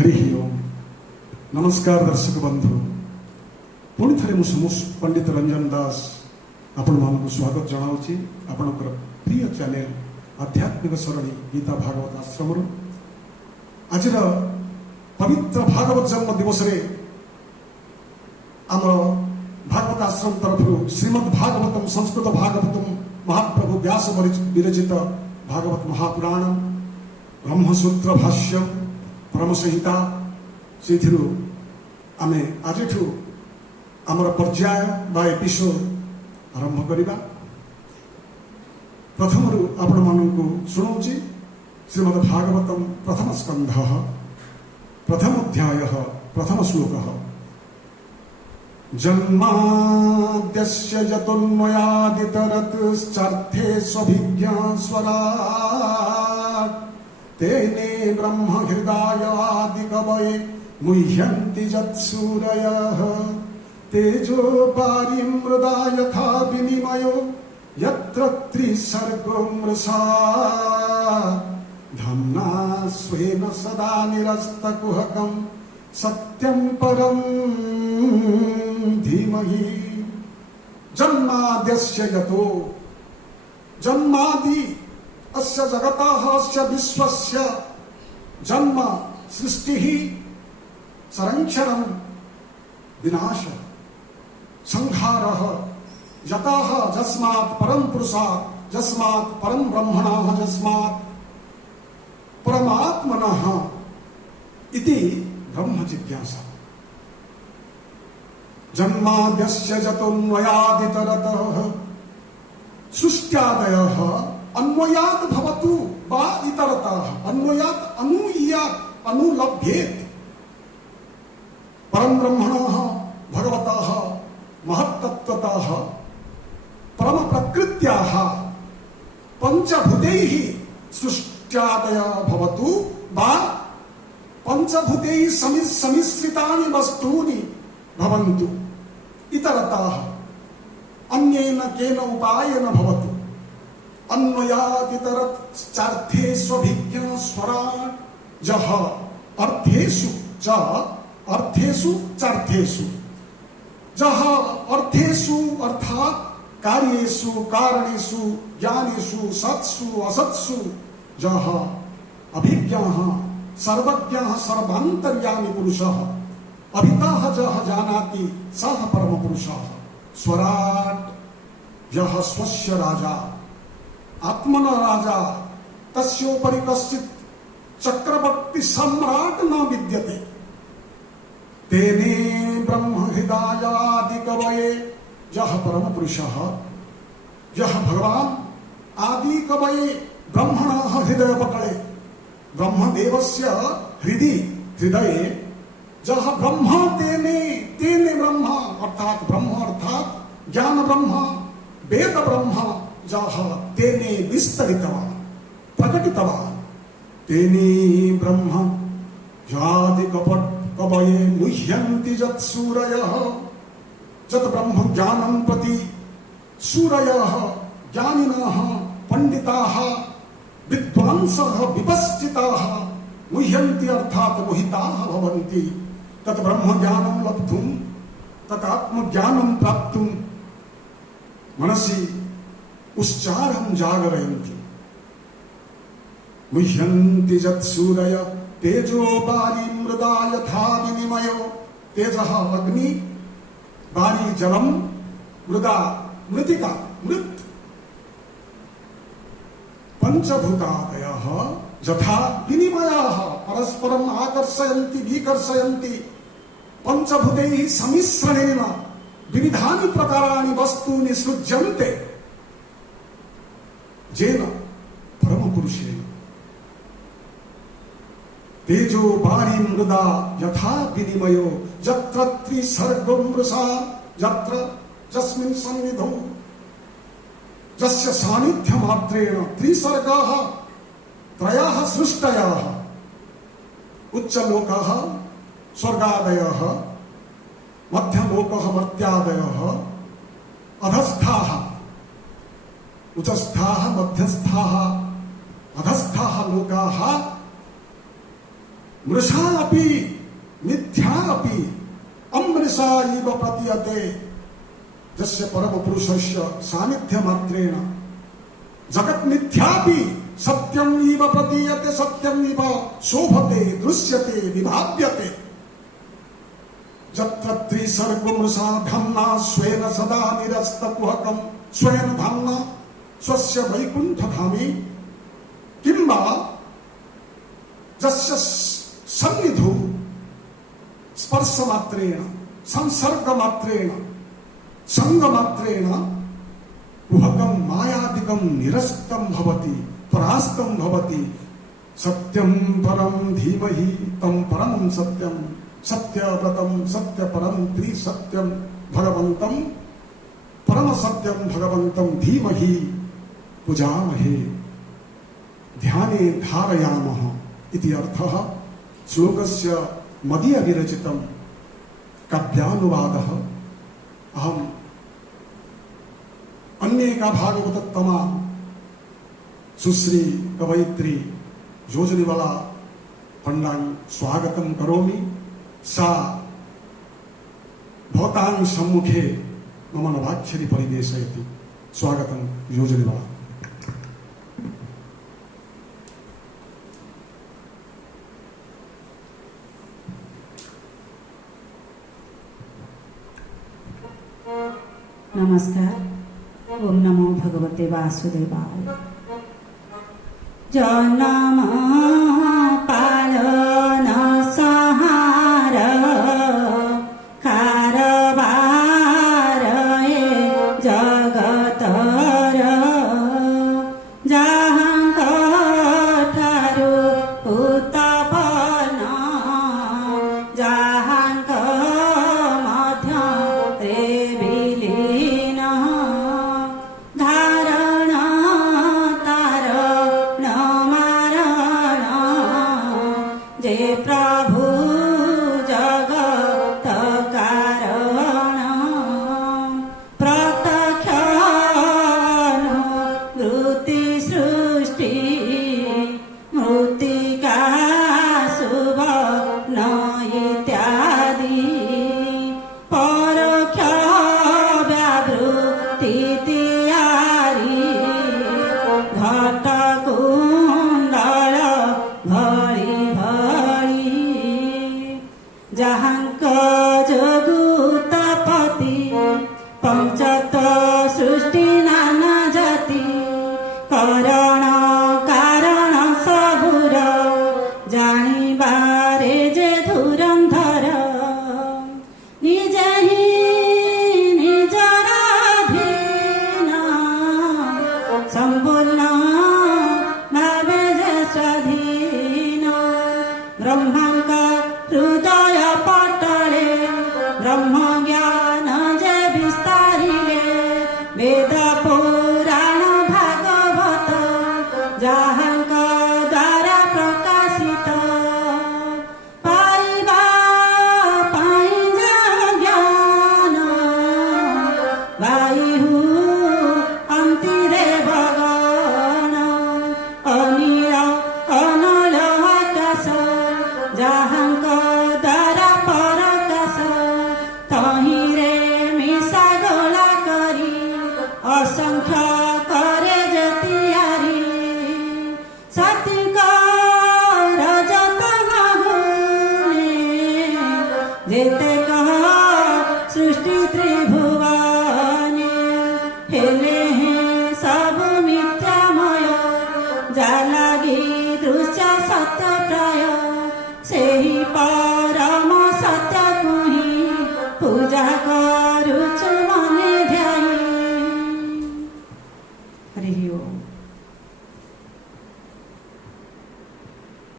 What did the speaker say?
हरि ओम। नमस्कार दर्शक बंधु, पुणी थे मुझे पंडित रंजन दास आपण मानक स्वागत जनाऊँगी आपणकर प्रिय चैनल आध्यात्मिक सरणी गीता भागवत आश्रम। आज पवित्र भागवत जन्म दिवस आम भागवत आश्रम तरफ श्रीमद् भागवतम संस्कृत भागवतम महाप्रभु व्यास विरचित भागवत महापुराण ब्रह्मसूत्र भाष्य परम संहिता से आम आज आमर पर्याय बा एपिसोड आरंभ करवा। प्रथम आपण मानू शुणाऊँगी श्रीमद् भागवतम प्रथम स्कंध प्रथम अध्याय प्रथम श्लोक। जन्माद्यस्य जतोन्मयादितरतश्चार्थे स्वभिज्ञा स्वराट् तेने ब्रह्म हृदयादिकवये मुह्यन्ति यत्सूरयः तेजोपारि मृदा यथा विनिमयो यत्र त्रिसर्गो मृषा धम्ना स्वेन सदा निरस्तकुहकं सत्यं परं धीमहि। जन्माद्यस्य यतो जन्मादि अस्य जगतः अस्य विश्वस्य जन्म सृष्टि संरक्षणं विनाश संहारः यतः यस्मात् परं पुरुषात् यस्मात् परं ब्रह्मणः यस्मात् परमात्मनः इति ब्रह्म जिज्ञासा। जन्माद्यस्य जतोन्मयादितरतः सृष्ट्यादयः अन्वयात् भवतु वा इतरतः अन्वयात् अनुयात् अनुलभ्येत परम ब्रह्मणः भगवतः महत्तत्वतः परम प्रकृत्याः पंचभूतैः सृष्ट्यादयः भवतु वा पंचभूतैः समिश्रितानि वस्तूनि भवन्तु इतरतः अन्येन केन उपायेन भवतु अन्वयादितरश्चार्थे स्वभिज्ञा स्वराट् जह अर्थेषु च अर्थेषु चार्थेषु जह अर्थेषु अर्थात कार्येषु कारणेषु ज्ञानेषु सत्सु असत्सु जह अभिज्ञः सर्वज्ञः सर्वान्तर्यामी पुरुषः अभितः जह जानाति सः परम पुरुषः स्वराट् यः स्वस्य राजा आत्मन राजा तस्योपरि कश्चित् चक्रवर्ती सम्राट न विद्यते तेने ब्रह्म हृदयादिकवये यः परम पुरुषः यः भगवान आदि कवये ब्रह्मणः हृदय पकड़े ब्रह्मदेवस्य हृदये जह ब्रह्म तेने तेने ब्रह्म अर्थात ब्रह्म अर्थात ज्ञान ब्रह्म वेद ब्रह्म जह तेने विस्तरितवान् प्रकटितवान् तेने ब्रह्म यादि कवये मुह्यन्ति यत्सूरयः जत ब्रह्म ज्ञानं प्रति सूरयः ज्ञानिनः पंडिताः विद्वांसः विपश्चिताः मुह्यन्ति अर्थात मोहिताः भवन्ति तत् ब्रह्म ज्ञानं लब्धुं तत् आत्मज्ञानं प्राप्तुं मनसि उच्चारं जागरयन्ति। मुह्यन्ति यत्सूरय तेजोपारि मृदा यथा विनिमयो तेजः अग्नि वारी जलम मृदा मृतिका मृत पंचभूतादयः यथा विनिमयः परस्परम् आकर्षयन्ति विकर्षयन्ति पंचभूतैः सम्मिश्रणेन विविधानि प्रकाराणि वस्तूनि सृज्यन्ते जेन परम पुरुषेण तेजो वारी मृदा यथा विनिमयो यत्र त्रिसर्गो मृषा यत्र यस्मिन् सन्निधौ यस्य सान्निध्य मात्रेण त्रिसर्गाः त्रयः सृष्टयः उच्चलोकः स्वर्गादयः मध्यलोकः मर्त्यादयः अधस्थाः उच्चस्थाः मध्यस्थाः अधस्थाः लोकाः मृषा अपि मिथ्या अपि अमृषा इव प्रतीयते जस्य परम पुरुषस्य सानिध्य मात्रेण जगत मिथ्यापि सत्यम इव प्रतीयते सत्यम इव शोभते दृश्यते विभाव्यते जत्र त्रिसर्गो मृषा धाम्ना स्वेन सदा निरस्तकुहकं स्वेन धाम्ना स्वस्य वैकुण्ठधामे किंवा जस्य सन्निधौ स्पर्शमात्रेण संसर्गमात्रेण संगमात्रेण कुहकं मायादिकं निरस्तं भवति परास्तं भवति सत्यं परं धीमहि तं परं सत्यं सत्यव्रतं सत्यपरं त्रिसत्यं भगवन्तं परम सत्यं भगवन्तं धीमहि पूजामहे ध्याने धारयामः इति अर्थः श्लोकस्य मदीय विरचितं काव्यानुवादः अहम् अन्येका भागवतोत्तमा सुश्री कवयित्री योजनिवाला पंडां स्वागतं करोमि सा भवतां सम्मुखे मम नवाक्षरी परिवेशयति स्वागतं योजनिवाला नमस्कार। ओम नमो भगवते वासुदेवाय। जन्म पालन संहार कारबार जगतर जहाँक ठारू उत्पन्न जहाँक मध्य रे विलीन धारण तारण मारण जे प्रभु जगत कारण प्रत्यक्ष वृत्ति सृष्टि मृत्तिका शुभ न इत्यादि परोक्ष व्यावृत्ति तियारी घट कुंडल भଳି भଳି जहाँक जगुतपति पंचत सृष्टि नाना जाति करण कारण सबुर जानिबारे जे धुरंधर निजे ही निजर अधीन संपूर्ण भावे जे स्वाधीन ब्रह्मांक हृदय पटले ब्रह्म ज्ञान जे विस्तारिले वेद पुराण भागवत जहाँक द्वारा प्रकाशित पाइबा पाई ज्ञान वायु अंतिरे भगवान अनिल अनल आकाश जहाँक द्वारा परकाश तहिरे मिशा गोला करी असंख्य करे जतियारी सात्विक रजत गुणे जेते कह सृष्टि त्रिभुवने हेले हैं सब मिथ्यामय जा लागी दृश्य सत्य